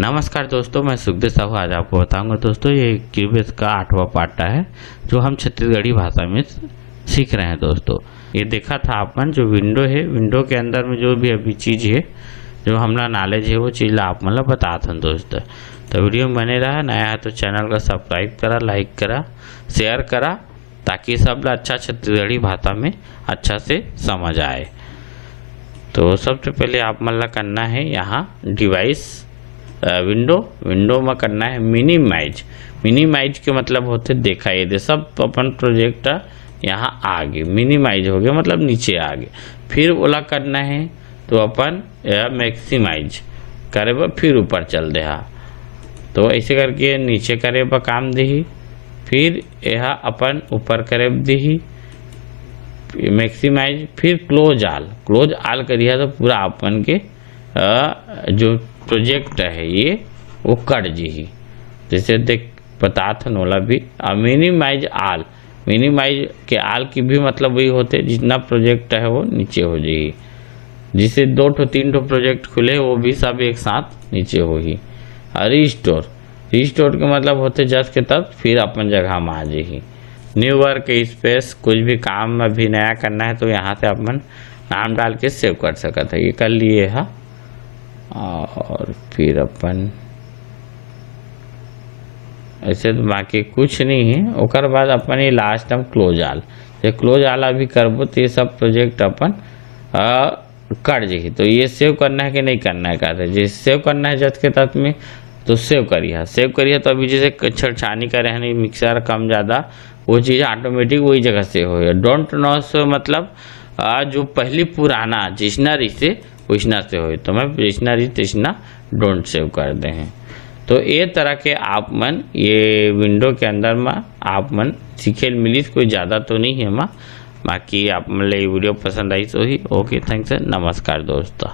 नमस्कार दोस्तों, मैं सुखदेव साहू आज आपको बताऊंगा दोस्तों ये क्यूबेस का 8वां पार्ट है जो हम छत्तीसगढ़ी भाषा में सीख रहे हैं। दोस्तों ये देखा था आपन जो विंडो है, विंडो के अंदर में जो भी अभी चीज़ है जो हमारा नॉलेज है वो चीज़ आप मतलब बताते हैं दोस्तों। तो वीडियो में बने रहा, नया है तो चैनल का सब्सक्राइब करा, लाइक करा, शेयर करा ताकि सब अच्छा छत्तीसगढ़ी भाषा में अच्छा से समझ आए। तो सबसे पहले आप मतलब करना है यहाँ डिवाइस विंडो में करना है मिनिमाइज के मतलब होते देखा ये दे सब अपन प्रोजेक्ट यहाँ आगे मिनिमाइज हो गया मतलब नीचे आ गए। फिर ओला करना है तो अपन मैक्सिमाइज करे फिर ऊपर चल दे। तो ऐसे करके नीचे करे काम दही, फिर यह अपन ऊपर करे दही मैक्सिमाइज, फिर क्लोज आल करिए तो पूरा अपन के जो प्रोजेक्ट है ये वो कट जी। जैसे देख बता था नोला भी मिनिमाइज के आल की भी मतलब वही होते जितना प्रोजेक्ट है वो नीचे हो जाए। जिसे 2 ठो 3 ठो प्रोजेक्ट खुले वो भी सब एक साथ नीचे हो ही। और रिस्टोर के मतलब होते जस्ट के तब फिर अपन जगह में आ जाए। न्यू वर्क स्पेस कुछ भी काम अभी नया करना है तो यहाँ से अपन नाम डाल के सेव कर सकते हैं। ये कर लिए है और फिर अपन ऐसे तो बाकी कुछ नहीं है। ओकर बाद अपन ये लास्ट में क्लोज आल अभी करबो तो ये सब प्रोजेक्ट अपन कर जी। तो ये सेव करना है कि नहीं करना है कहते हैं। जैसे सेव करना है जज के तहत में तो सेव करिए तो अभी जैसे छड़छानी करे हैं मिक्सर कम ज़्यादा वो चीज़ ऑटोमेटिक वही जगह से हो। डोंट नो से मतलब जो पहली पुराना जिसनरी से वैसना से हो तो मैं जिसनरी तिसना डोंट सेव कर दे हैं। तो ये तरह के आप मन ये विंडो के अंदर में आप मन सीखे मिली कोई ज़्यादा तो नहीं है माँ। बाकी आप मतलब ये वीडियो पसंद आई तो ही ओके, थैंक्स, नमस्कार दोस्तों।